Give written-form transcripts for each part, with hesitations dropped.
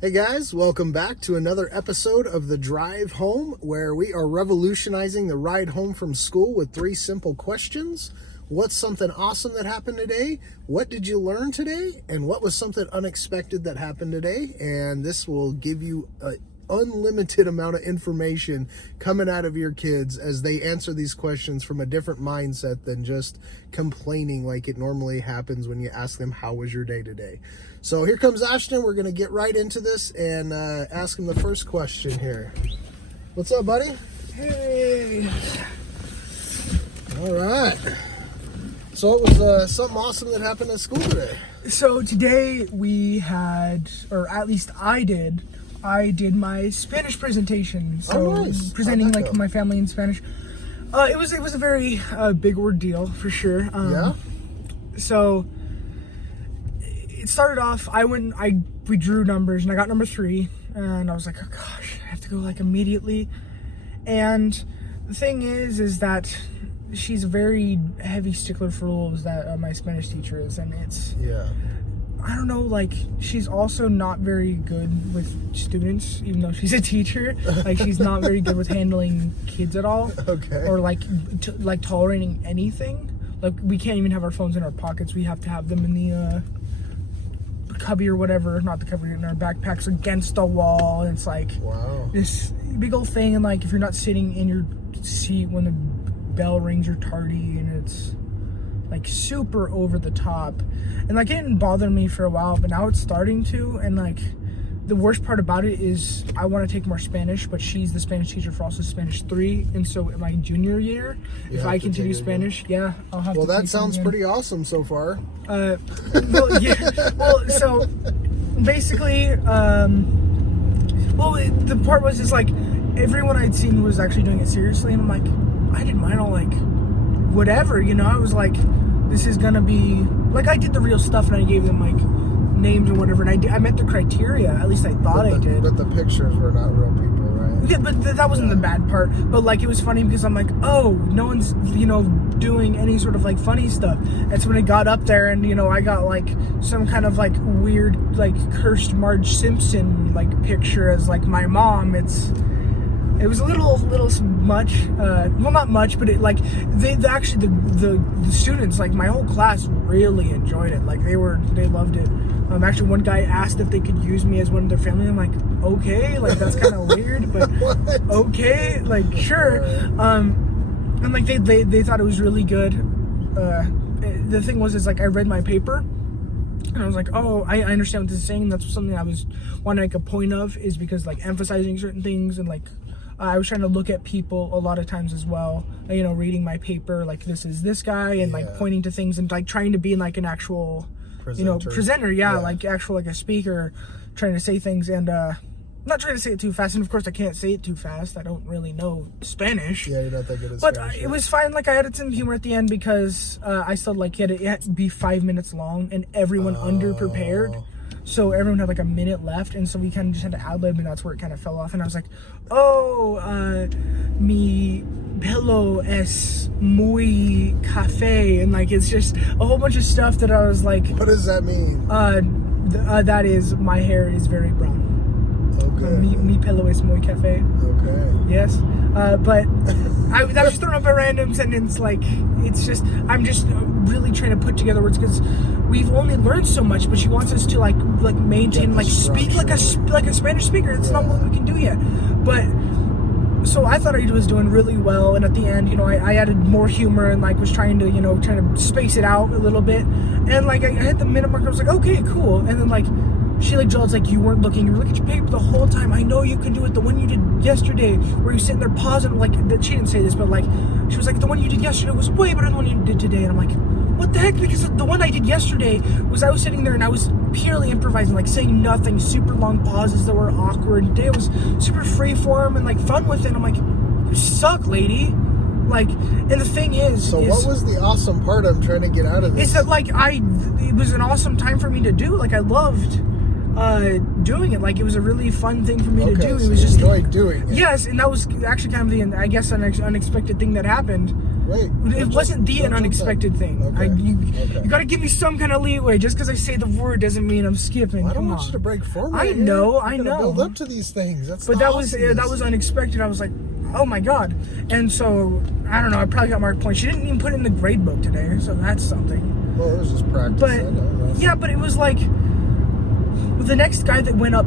Hey guys, welcome back to another episode of The Drive Home, where we are revolutionizing the ride home from school with 3 simple questions. What's something awesome that happened today? What did you learn today? And what was something unexpected that happened today? And this will give you an unlimited amount of information coming out of your kids as they answer these questions from a different mindset than just complaining like it normally happens when you ask them, how was your day today? So here comes Ashton. We're going to get right into this and ask him the first question here. What's up, buddy? Hey. All right. So it was something awesome that happened at school today. So today we had, or at least I did my Spanish presentation. So nice. presenting How'd that like go? my family in Spanish. It was a very big ordeal for sure. Yeah? So it started off. We drew numbers and I got number 3, and I was like, oh gosh, I have to go like immediately. And the thing is that she's a very heavy stickler for rules, that my Spanish teacher is, and it's, Yeah. I don't know, like, she's also not very good with students, even though she's a teacher. Like, she's not very good with handling kids at all. Okay. Or, like, tolerating anything. Like, we can't even have our phones in our pockets. We have to have them in the cubby or whatever. Not the cubby, in our backpacks against the wall. And it's, like, Wow. this big old thing. And, like, if you're not sitting in your seat when the bell rings, you're tardy. And it's, like, super over the top. And like, it didn't bother me for a while, but now it's starting to. And like, the worst part about it is I want to take more Spanish, but she's the Spanish teacher for also Spanish 3. And so in my junior year, You if have I to continue take it again. Spanish, yeah, I'll have Well, to that take it sounds again. pretty awesome so far. Well, yeah. Well, so basically, the part was just like, everyone I'd seen was actually doing it seriously. And I'm like, I didn't mind all like, whatever, you know. I was like, this is gonna be like, I did the real stuff and I gave them like names or whatever, and I met the criteria. At least I thought I did. But the pictures were not real people, right? Yeah, but that wasn't the bad part. But like, it was funny because I'm like, oh, no one's, you know, doing any sort of like funny stuff. And so when I got up there and, you know, I got like some kind of like weird like cursed Marge Simpson like picture as like my mom. It was a little much. Well, not much, but it like they actually the students, like my whole class, really enjoyed it. Like they loved it. Actually, one guy asked if they could use me as one of their family. I'm like, okay, like that's kind of weird, but okay, like sure. And like they thought it was really good. The thing was, is like I read my paper. And I was like, oh, I understand what this is saying. That's something I was wanting to make a point of, is because like emphasizing certain things, and like I was trying to look at people a lot of times as well, you know, reading my paper, like this is this guy, and like pointing to things and like trying to be like an actual, you know, presenter, like actual, like a speaker, trying to say things, and not trying to say it too fast. And of course I can't say it too fast. I don't really know Spanish. Yeah, you're not that good at But Spanish. it was fine. Like, I added some humor at the end because I still like it had to be 5 minutes long, and everyone underprepared. So everyone had like a minute left, and so we kind of just had to ad-lib, and that's where it kind of fell off. And I was like, oh, mi pelo es muy café, and like it's just a whole bunch of stuff that I was like, What does that mean? that is, my hair is very brown. Okay. Mi pelo es muy café. Okay. Yes, but I was just throwing up a random sentence. Like, it's just, I'm just really trying to put together words because we've only learned so much. But she wants us to like maintain, like speak like a Spanish speaker. It's not what we can do yet. But so I thought I was doing really well, and at the end, you know, I added more humor and like was trying to space it out a little bit, and like I hit the minute mark. I was like, okay, cool, and then like. She like Joel's like, you weren't looking. You were looking at your paper the whole time. I know you can do it. The one you did yesterday, where you sitting there pausing, like she didn't say this, but like she was like, the one you did yesterday was way better than the one you did today. And I'm like, what the heck? Because the one I did yesterday was, I was sitting there and I was purely improvising, like saying nothing, super long pauses that were awkward. Today was super freeform and like fun with it. And I'm like, you suck, lady. Like, and the thing is, what was the awesome part I'm trying to get out of this? It's that like it was an awesome time for me to do. Like, I loved doing it. Like, it was a really fun thing for me to do. It so was you just enjoyed doing it. Yes, and that was actually kind of the, I guess, an unexpected thing that happened. Wait. It wasn't the don't unexpected thing. Okay. You gotta give me some kind of leeway. Just because I say the word doesn't mean I'm skipping. I don't Come want on. you to break format. I know, I You gotta know. build up to these things. That's But the that was awesomeness. unexpected. I was like, oh my god. And so I don't know. I probably got marked points. She didn't even put it in the grade book today, so that's something. Well, it was just practice. But I know. yeah, but it was like the next guy that went up,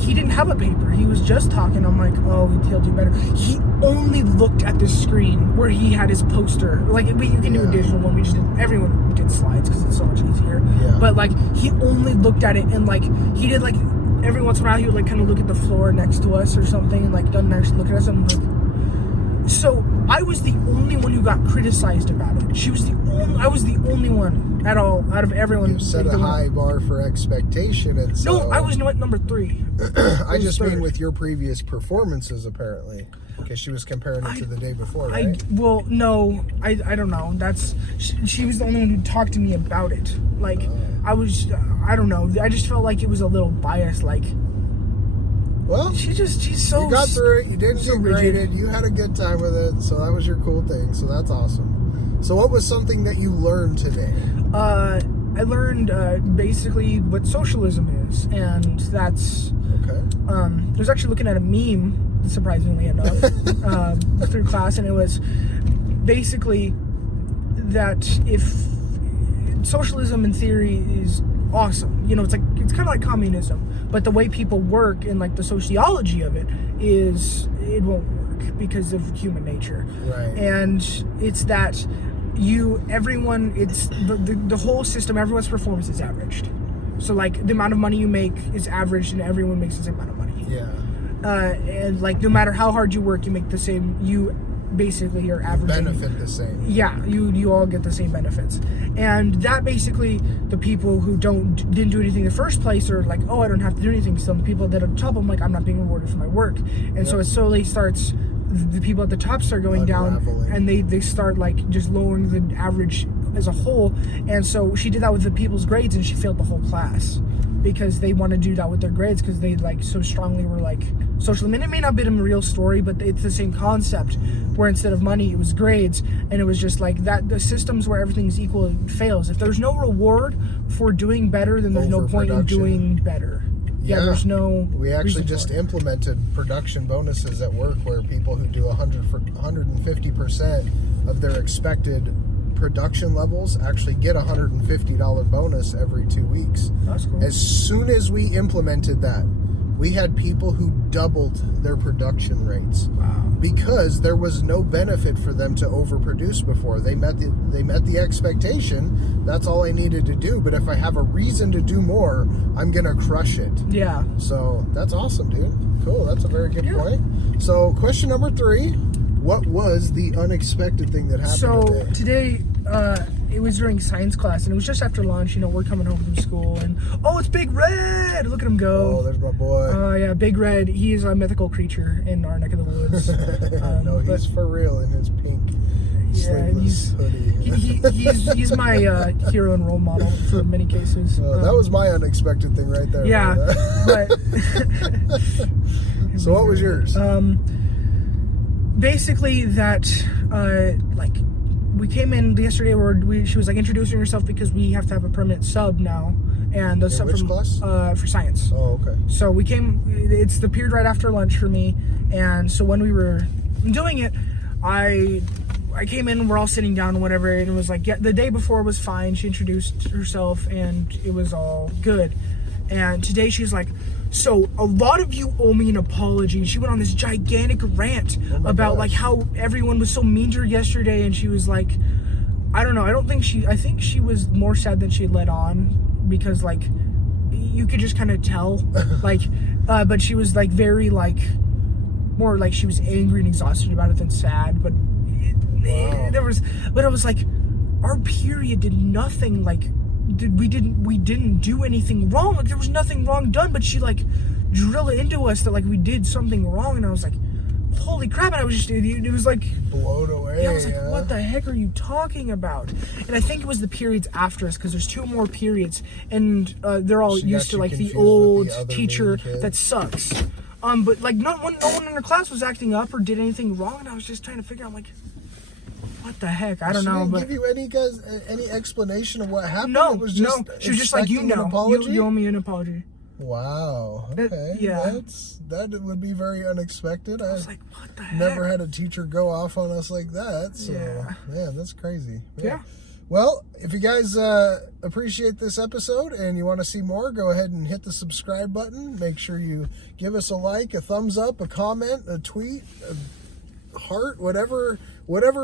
he didn't have a paper. He was just talking. I'm like, oh, he'll do better. He only looked at the screen where he had his poster. Like, you can do a digital one. Everyone did slides because it's so much easier. Yeah. But like, he only looked at it and like, he did like, every once in a while he would like kind of look at the floor next to us or something and like doesn't actually look at us. I'm like, so I was the only one who got criticized about it. I was the only one at all out of everyone. You set a high bar for expectation, and so No, I was number 3. I just third. mean with your previous performances, apparently, because she was comparing it to the day before, right? I don't know. She was the only one who talked to me about it. Like I don't know. I just felt like it was a little biased. Like, Well, she's so. you got through it. You didn't so get rigid. graded. You had a good time with it, so that was your cool thing. So that's awesome. So what was something that you learned today? I learned basically what socialism is, and that's. Okay. I was actually looking at a meme, surprisingly enough, through class, and it was basically that if socialism in theory is awesome, it's kind of like communism, but the way people work and like the sociology of it is it won't work because of human nature. Right. And it's that it's the whole system, everyone's performance is averaged. So like the amount of money you make is averaged and everyone makes the same amount of money. Yeah. And like no matter how hard you work, you make the same, you basically are averaging. Benefit the same. Yeah, you all get the same benefits. And that basically, the people who didn't do anything in the first place are like, oh, I don't have to do anything. So the people that are at the top, I'm like, I'm not being rewarded for my work. And so it slowly starts, the people at the top start going Unraveling. down, and they start like just lowering the average as a whole. And so she did that with the people's grades, and she failed the whole class because they want to do that with their grades because they like so strongly were like social. I mean, it may not have been a real story, but it's the same concept where instead of money it was grades, and it was just like that. The systems where everything's equal fails. If there's no reward for doing better, then there's no point in Overproduction. doing better. Yeah, there's no. We actually reason just for it. implemented production bonuses at work where people who do 150% of their expected production levels actually get a $150 bonus every 2 weeks. That's cool. As soon as we implemented that, we had people who doubled their production rates. Wow. Because there was no benefit for them to overproduce before. They met the expectation. That's all I needed to do. But if I have a reason to do more, I'm gonna crush it. Yeah. So that's awesome, dude. Cool. That's a very good Yeah. point. So question number 3: what was the unexpected thing that happened So today? today, it was during science class, and it was just after lunch. We're coming home from school, and it's Big Red. Look at him go. Oh, there's my boy. Yeah, Big Red. He is a mythical creature in our neck of the woods. No, he's for real in his pink sleeveless hoodie. he's my hero and role model for many cases. That was my unexpected thing right there. Yeah, but So what was yours? Basically that like we came in yesterday where she was like introducing herself because we have to have a permanent sub now, and the sub which from class? For science. Oh, okay. So we came, it's the period right after lunch for me, and so when we were doing it, I came in, we're all sitting down and whatever, and it was like, yeah, the day before was fine. She introduced herself and it was all good. And today she's like, so a lot of you owe me an apology. And she went on this gigantic rant about like how everyone was so mean to her yesterday, and she was like, I don't know, I think she was more sad than she let on, because like you could just kind of tell like but she was like very like more like she was angry and exhausted about it than sad. But I was like, our period did nothing, like we didn't do anything wrong, like there was nothing wrong done, but she like drilled it into us that like we did something wrong, and I was like, holy crap. And I was just, it was like blown away. I was like, what the heck are you talking about? And I think it was the periods after us, because there's 2 more periods, and they're all She used got to you like the confused with old the other teacher mean kid. that sucks. But like no one in her class was acting up or did anything wrong, and I was just trying to figure out like, what the heck? I don't She know, didn't but give you any explanation of what happened. no, It was just no. She was just like, expecting an you apology? owe me an apology. Wow. Okay. Yeah. That would be very unexpected. I was like, what the heck? Never had a teacher go off on us like that. So, Yeah. man, that's crazy. Yeah. Well, if you guys appreciate this episode and you want to see more, go ahead and hit the subscribe button. Make sure you give us a like, a thumbs up, a comment, a tweet, a heart, whatever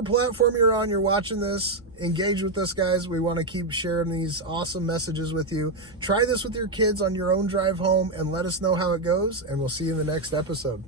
platform you're on, you're watching this. Engage with us, guys. We want to keep sharing these awesome messages with you. Try this with your kids on your own drive home and let us know how it goes. And we'll see you in the next episode.